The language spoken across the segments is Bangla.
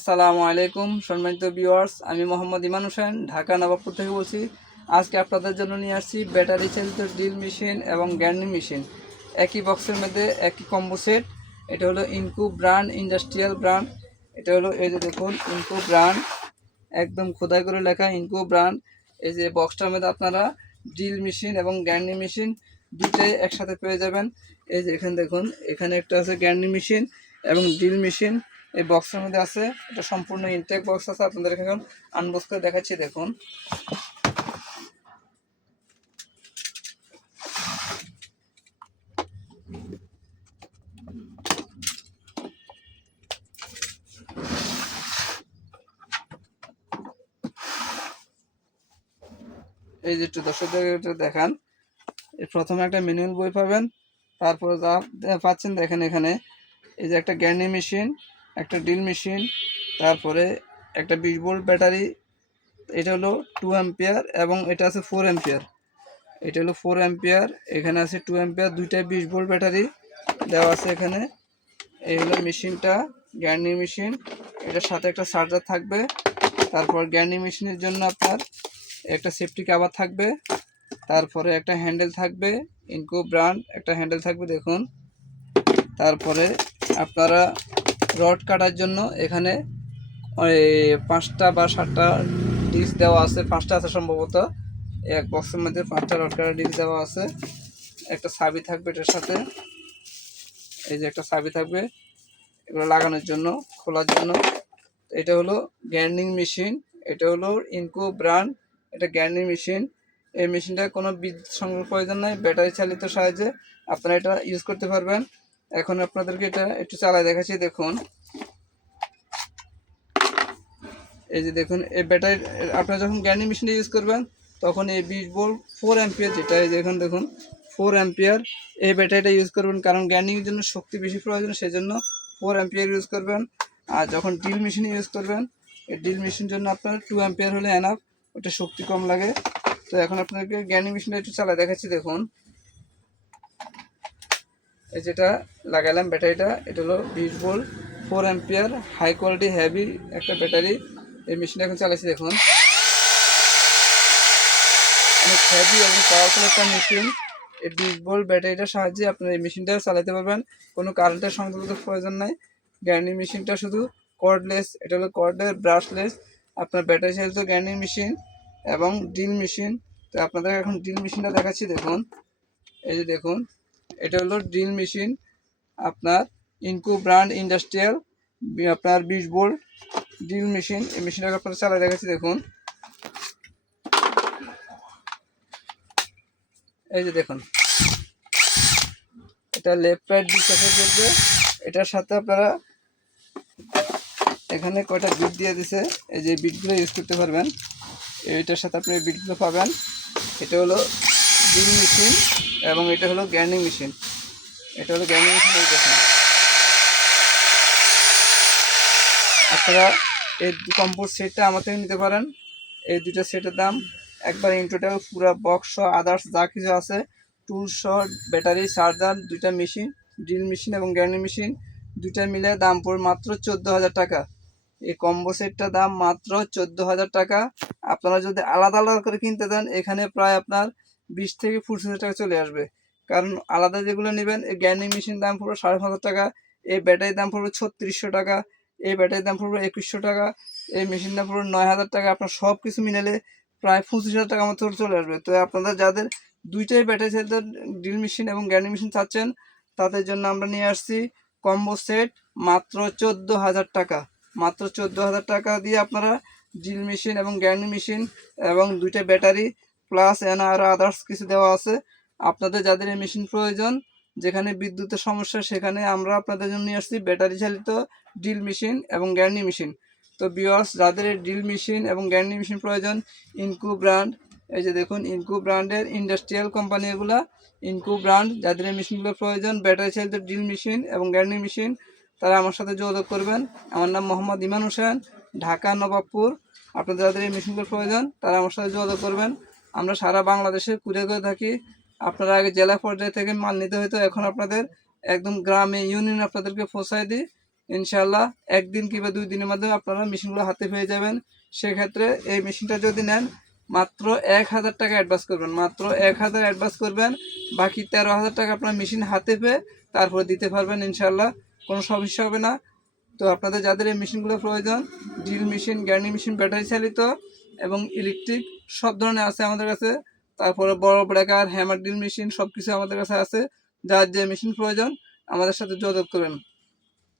আসসালামু আলাইকুম, সম্মানিত ভিউয়ার্স, আমি মোহাম্মদ ইমান হোসেন, ঢাকা নবাবপুর থেকে বলছি, আজকে আপনাদের জন্য নিয়ে আসছি ব্যাটারি চালিত ড্রিল মেশিন এবং গ্যান্ডি মেশিন। একই বক্সের মধ্যে একই কম্বো সেট, এটা হলো ইনকু ব্র্যান্ড ইন্ডাস্ট্রিয়াল ব্র্যান্ড, এটা হলো এই যে দেখুন, ইনকু ব্র্যান্ড, একদম খোদাই করে লেখা ইনকু ব্র্যান্ড, এই যে বক্সটার মধ্যে আপনারা ড্রিল মেশিন এবং গ্যান্ডি মেশিন দুটাই একসাথে পেয়ে যাবেন। এই যে এখানে দেখুন, এখানে একটা আছে গ্যান্ডি মেশিন এবং ড্রিল মেশিন। এই বক্সের মধ্যে আছে, এটা সম্পূর্ণ ইনটেক বক্স আছে, আপনাদের এখন আনবক্স করে দেখাচ্ছি, দেখুন। এই যে একটু দর্শকদের দেখান প্রথমে একটা ম্যানুয়াল বই পাবেন, তারপরে যা পাচ্ছেন দেখেন এখানে। এই যে একটা গ্যান্ডি মেশিন একটা ড্রিল মেশিন, তারপরে একটা বিশ ভোল্ট ব্যাটারি, এটা হলো টু অ্যাম্পিয়ার এবং এটা আছে ফোর অ্যাম্পিয়ার। এটা হলো ফোর অ্যাম্পিয়ার, এখানে আছে টু অ্যাম্পিয়ার, দুইটা বিশ ভোল্ট ব্যাটারি দেওয়া আছে এখানে। এই হলো মেশিনটা, গ্যান্ডি মেশিন, এটার সাথে একটা চার্জার থাকবে। তারপর গ্যান্ডি মেশিনের জন্য আপনার একটা সেফটি কাভার থাকবে, তারপরে একটা হ্যান্ডেল থাকবে, ইনকো ব্র্যান্ড একটা হ্যান্ডেল থাকবে দেখুন। তারপরে আপনারা রড কাটার জন্য এখানে পাঁচটা বা সাতটা ডিস দেওয়া আছে। পাঁচটা আছে সম্ভবত। এক বক্সের মধ্যে পাঁচটা রড কাটার ডিস দেওয়া আছে। একটা সাবি থাকবে এটার সাথে। এই যে একটা সাবি থাকবে। এগুলো লাগানোর জন্য, খোলার জন্য। এটা হলো গ্যান্ডিং মেশিন। এটা হলো ইনকো ব্র্যান্ড। এটা গ্যান্ডিং মেশিন। এই মেশিনটা কোনো বিদ্যুৎ সংগ্রহ প্রয়োজন নাই। ব্যাটারি চালিত সাহায্যে আপনারা এটা ইউজ করতে পারবেন। এখন আপনাদেরকে এটা একটু চালায় দেখাচ্ছি, দেখুন। এই যে দেখুন, এই ব্যাটারি, আপনারা যখন গ্যান্ডি মেশিনটা ইউজ করবেন, তখন এই বিশ ভোল্ট ফোর অ্যাম্পিয়ার যেটা এই যে এখন দেখুন ফোর অ্যাম্পিয়ার এই ব্যাটারিটা ইউজ করবেন। কারণ গ্যান্ডিংয়ের জন্য শক্তি বেশি প্রয়োজন সেই জন্য ফোর অ্যাম্পিয়ার ইউজ করবেন। আর যখন ড্রিল মেশিন ইউজ করবেন, এই ড্রিল মেশিন জন্য আপনার টু অ্যাম্পিয়ার হলে এনাফ ওটা শক্তি কম লাগে। তো এখন আপনাকে গ্যান্ডিং মেশিনটা একটু চালায় দেখাচ্ছি, দেখুন। এই যেটা লাগালাম ব্যাটারিটা, এটা হলো বিশ volt four ampere high quality heavy একটা ব্যাটারি। এই মেশিনটা এখন চালাচ্ছি দেখুন। অনেক হেভি এবং পাওয়ারফুল একটা মেশিন এই বিশ ভোল্ট ব্যাটারিটার সাহায্যে আপনার এই মেশিনটা চালাতে পারবেন। কোনো কারেন্টের সংযোগের প্রয়োজন নাই। গ্যান্ডিং মেশিনটা শুধু কর্ডলেস এটা হলো কর্ডের ব্রাশলেস আপনার ব্যাটারি চালিত গ্যান্ডিং মেশিন এবং ড্রিল মেশিন। তো আপনাদের এখন ড্রিল মেশিনটা দেখাচ্ছি, দেখুন। এই যে দেখুন। এটা হলো ড্রিল মেশিন, আপনার ইনকো ব্র্যান্ড ইন্ডাস্ট্রিয়াল আপনার বিশ ভোল্ট ড্রিল মেশিন, এই মেশিনটাকে আপনারা চালাই দেখাচ্ছি, দেখুন। এই যে দেখুন। এটা লেফট রাইট সাথে করবে এটার সাথে আপনারা এখানে কয়টা বিট দিয়ে দিছে, এই যে বিটগুলো ইউজ করতে পারবেন। এইটার সাথে আপনি বিটগুলো পাবেন। এটা হলো ড্রিল মেশিন। এবং এটা হলো গ্যান্ডিং মেশিন। এটা হলো গ্যান্ডিং মেশিন এই দেখুন আপনারা এই কম্পোস্ট সেটটা আমার নিতে পারেন। এই দুটো সেটের দাম একবার ইন টোটাল পুরো বক্স আদার্স যা কিছু আছে টুল সহ ব্যাটারি চার্জার দুইটা মেশিন ড্রিল মেশিন এবং গ্যান্ডিং মেশিন দুইটা মিলে দাম পড়ে মাত্র চোদ্দ হাজার টাকা। এই কম্বো সেটটার দাম মাত্র চোদ্দ হাজার টাকা। আপনারা যদি আলাদা আলাদা করে কিনতে দেন এখানে প্রায় আপনার বিশ থেকে পঁচিশ হাজার টাকা চলে আসবে। কারণ আলাদা যেগুলো নেবেন, এই গ্যান্ডিং মেশিন দাম পড়বে সাড়ে পাঁচ হাজার টাকা, এই ব্যাটারির দাম পড়বে ছত্রিশশো টাকা, এই ব্যাটারির দাম পড়বে একুশশো টাকা, এই মেশিন দাম পড়বে নয় হাজার টাকা। আপনার সব কিছু মিলালে প্রায় পঁচিশ হাজার টাকা মতো চলে আসবে। তো আপনাদের যাদের দুইটাই ব্যাটারি চালিত ড্রিল মেশিন এবং গ্যান্ডিং মেশিন চাচ্ছেন, তাদের জন্য আমরা নিয়ে আসছি কম্বো সেট মাত্র চোদ্দ হাজার টাকা। মাত্র চোদ্দ হাজার টাকা দিয়ে আপনারা ড্রিল মেশিন এবং গ্যান্ডিং মেশিন এবং দুইটা ব্যাটারি প্লাস এন আর আদার্স কিছু দেওয়া আছে। আপনাদের যাদের এই মেশিন প্রয়োজন, যেখানে বিদ্যুতের সমস্যা, সেখানে আমরা আপনাদের জন্য নিয়ে আসছি ব্যাটারি চালিত ড্রিল মেশিন এবং গ্যান্ডি মেশিন তো বিয়ার্স যাদের ড্রিল মেশিন এবং গ্যান্ডি মেশিন প্রয়োজন ইনকু ব্র্যান্ড এই যে দেখুন ইনকু ব্র্যান্ডের ইন্ডাস্ট্রিয়াল কোম্পানি এগুলা ইনকু ব্র্যান্ড যাদের এই মেশিনগুলো প্রয়োজন ব্যাটারি চালিত ড্রিল মেশিন এবং গ্যান্ডি মেশিন তারা আমার সাথে যোগাযোগ করবেন। আমার নাম মোহাম্মদ ইমান হোসেন, ঢাকা নবাবপুর। আপনাদের যাদের এই মেশিনগুলোর প্রয়োজন, তারা আমার সাথে যোগাযোগ করবেন। আমরা সারা বাংলাদেশে কুড়ে করে থাকি। আপনারা আগে জেলা পর্যায়ে থেকে মাল নিতে হতো এখন আপনাদের একদম গ্রামে ইউনিয়ন আপনাদেরকে পৌঁছায় দিই। ইনশাল্লাহ একদিন কিংবা দুই দিনের মাধ্যমে আপনারা মেশিনগুলো হাতে পেয়ে যাবেন। সেক্ষেত্রে এই মেশিনটা যদি নেন, মাত্র এক হাজার টাকা অ্যাডভান্স করবেন, মাত্র এক হাজার অ্যাডভান্স করবেন। বাকি তেরো হাজার টাকা আপনার মেশিন হাতে পেয়ে তারপরে দিতে পারবেন ইনশাল্লাহ কোনো সমস্যা হবে না। তো আপনাদের যাদের এই মেশিনগুলো প্রয়োজন drill machine grinding machine battery চালিত এবং ইলেকট্রিক সব ধরনের আছে আমাদের কাছে। তারপরে বড় ব্রেকার হ্যামার ড্রিল মেশিন সব কিছু আমাদের কাছে আছে। যার যে মেশিন প্রয়োজন, আমাদের সাথে যোগাযোগ করবেন।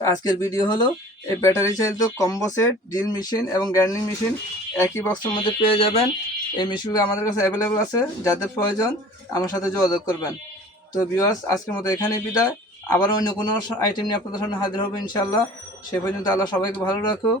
আজকের ভিডিও হলো, এই ব্যাটারি চালিত কম্বো সেট ড্রিল মেশিন এবং গ্যান্ডিং মেশিন একই বক্সের মধ্যে পেয়ে যাবেন। এই মেশিনগুলো আমাদের কাছে অ্যাভেলেবল আছে, যাদের প্রয়োজন, আমার সাথে যোগাযোগ করবেন। তো ভিউয়ার্স আজকের মতো এখানেই বিদায়। আবার অন্য কোনো আইটেম নিয়ে আপনাদের সামনে হাজির হবে ইনশাল্লাহ সে পর্যন্ত আল্লাহ সবাইকে ভালো রাখুক।